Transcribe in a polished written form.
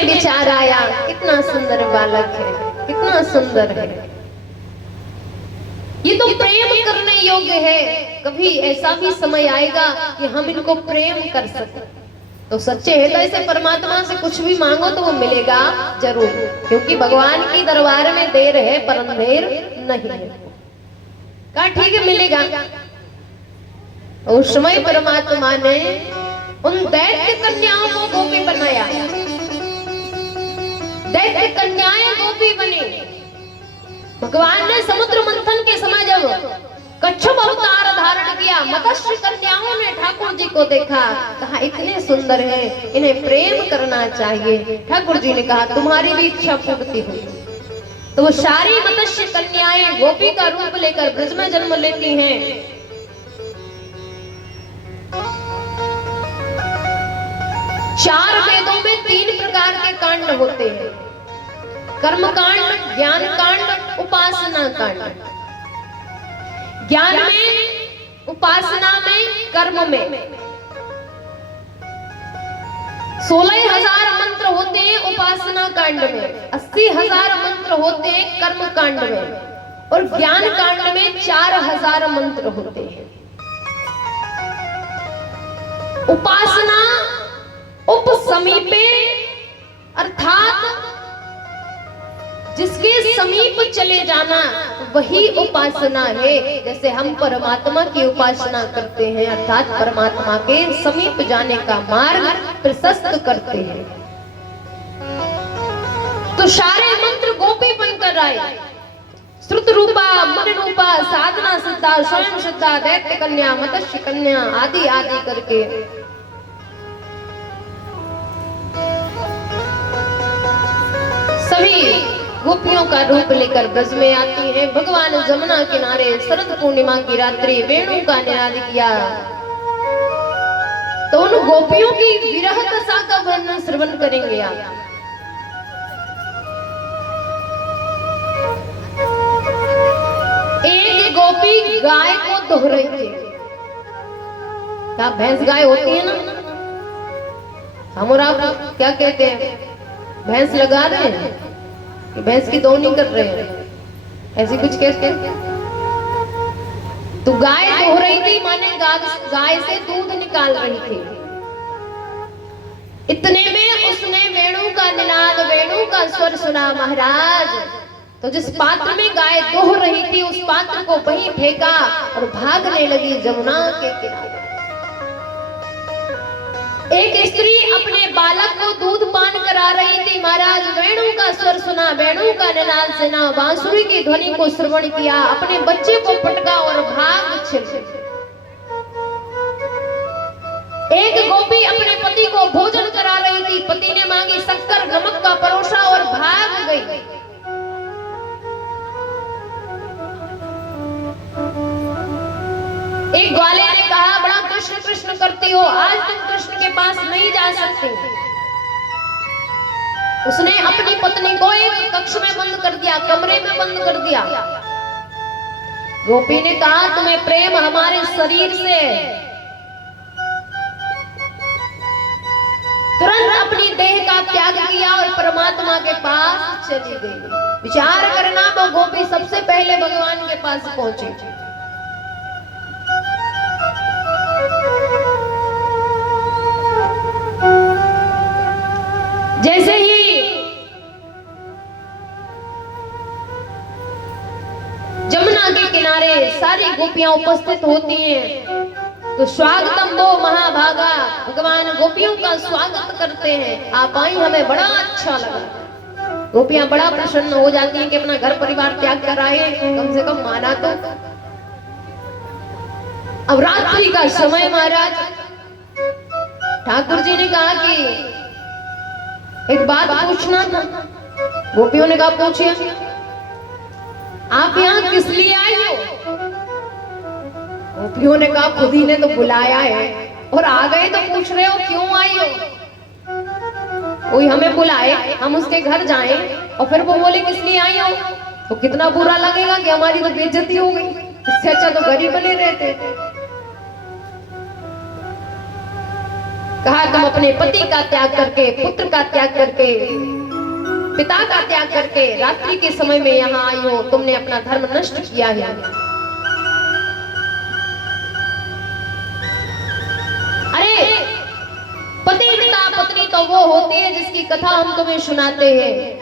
में विचार आया, कितना सुंदर बालक है, कितना सुंदर है, ये तो प्रेम करने योग्य है। कभी ऐसा भी समय आएगा कि हम इनको प्रेम कर सकते। तो सच्चे हृदय से परमात्मा से कुछ भी मांगो तो वो मिलेगा जरूर, क्योंकि भगवान की दरबार में देर है पर अंधेर नहीं है। कहा ठीक है मिलेगा। उस समय परमात्मा ने उन दैत्य कन्याओं को गोपी बनाया। दैत्य कन्याएं गोपी बनी। भगवान ने समुद्र मंथन के समय जब कच्छप अवतार धारण किया, मत्स्य कन्याओं ने ठाकुर जी को देखा, कहा इतने सुंदर हैं, इन्हें प्रेम करना चाहिए। ठाकुर जी ने कहा तुम्हारी भी इच्छा पूर्ति हो। तो वो सारी मत्स्य कन्याएं गोपी का रूप लेकर ब्रज में जन्म लेती हैं। चार वेदों में 3 प्रकार के कांड होते हैं, कर्म कांड, ज्ञान कांड, उपासना कांड। ज्ञान में, उपासना में, कर्म में 16,000 मंत्र होते हैं उपासना कांड में, 80,000 मंत्र होते हैं कर्म कांड में, और ज्ञान कांड में 4,000 मंत्र होते हैं। उपासना उपसमीपे अर्थात जिसके समीप चले जाना वही उपासना है। जैसे हम परमात्मा की उपासना करते हैं अर्थात परमात्मा के समीप जाने का मार्ग प्रशस्त करते हैं। तो सारे मंत्र गोपी बनकर आए। श्रुत रूपा, मन रूपा, साधना सिद्धा, स्वयं सिद्धा, दैत्य कन्या, मत्स्य कन्या आदि आदि करके सभी गोपियों का रूप लेकर ब्रज में आती हैं। भगवान जमुना किनारे शरद पूर्णिमा की रात्रि वेणु का निनाद किया तो उन गोपियों की विरह दशा का वर्णन श्रवण करेंगे आप। एक गोपी गाय को दोह रही थी। क्या भैंस गाय होती है ना, हम और आप क्या कहते हैं, भैंस लगा रहे हैं कि भैंस की दोहनी कर रहे हैं, ऐसी कुछ कहते हैं। तो गाय दोह रही थी माने गाय से दूध निकाल रही थी। इतने में उसने वेणु का निनाद, वेणु का स्वर सुना महाराज। तो जिस पात्र में गाय दोह रही थी उस पात्र को वहीं फेंका और भागने लगी जमुना के किनारे। एक स्त्री अपने बालक को दूध पान करा रही थी। महाराज वेणु का स्वर सुना, वेणु का निनाद सुना, बांसुरी की ध्वनि को श्रवण किया, अपने बच्चे को पटका और भाग चली। एक गोपी अपने पति को भोजन करा रही थी। पति ने मांगी शक्कर नमक का परोसा और भाग गई। एक ग्वालियर ने कहा बड़ा कृष्ण कृष्ण करती हो, आज तुम कृष्ण के पास नहीं जा सकते। उसने अपनी पत्नी को एक कक्ष में बंद कर दिया, कमरे में बंद कर दिया। गोपी ने कहा तुम्हें प्रेम हमारे शरीर से। तुरंत अपनी देह का त्याग किया और परमात्मा के पास चली गई। विचार करना, वो गोपी सबसे पहले भगवान के पास पहुंची। जैसे ही जमुना के किनारे सारी गोपियां उपस्थित होती हैं तो स्वागतम वो महाभागा, भगवान गोपियों का स्वागत करते हैं। आप आई, हमें बड़ा अच्छा लगा। गोपियां बड़ा प्रसन्न हो जाती हैं कि अपना घर परिवार त्याग कर आए, कम से कम माना तो। अब रात्रि का समय महाराज, ठाकुर जी ने कहा कि एक बात पूछना था। गोपियों ने कहा पूछिए। आप यहाँ किस लिए आई हो? गोपियों ने कहा खुद ही ने तो बुलाया है और आ गए तो पूछ रहे हो क्यों आई हो? कोई हमें बुलाए, हम उसके घर जाएं और फिर वो बोले किस लिए आई हो, तो कितना बुरा लगेगा कि हमारी तो बेइज्जती हो गई। इससे अच्छा तो घर ही बने रहते। कहा तुम अपने पति का त्याग करके, पुत्र का त्याग करके, पिता का त्याग करके रात्रि के समय में यहाँ आई हो, तुमने अपना धर्म नष्ट किया है। अरे पति पिता पत्नी तो वो होती है जिसकी कथा हम तुम्हें सुनाते हैं,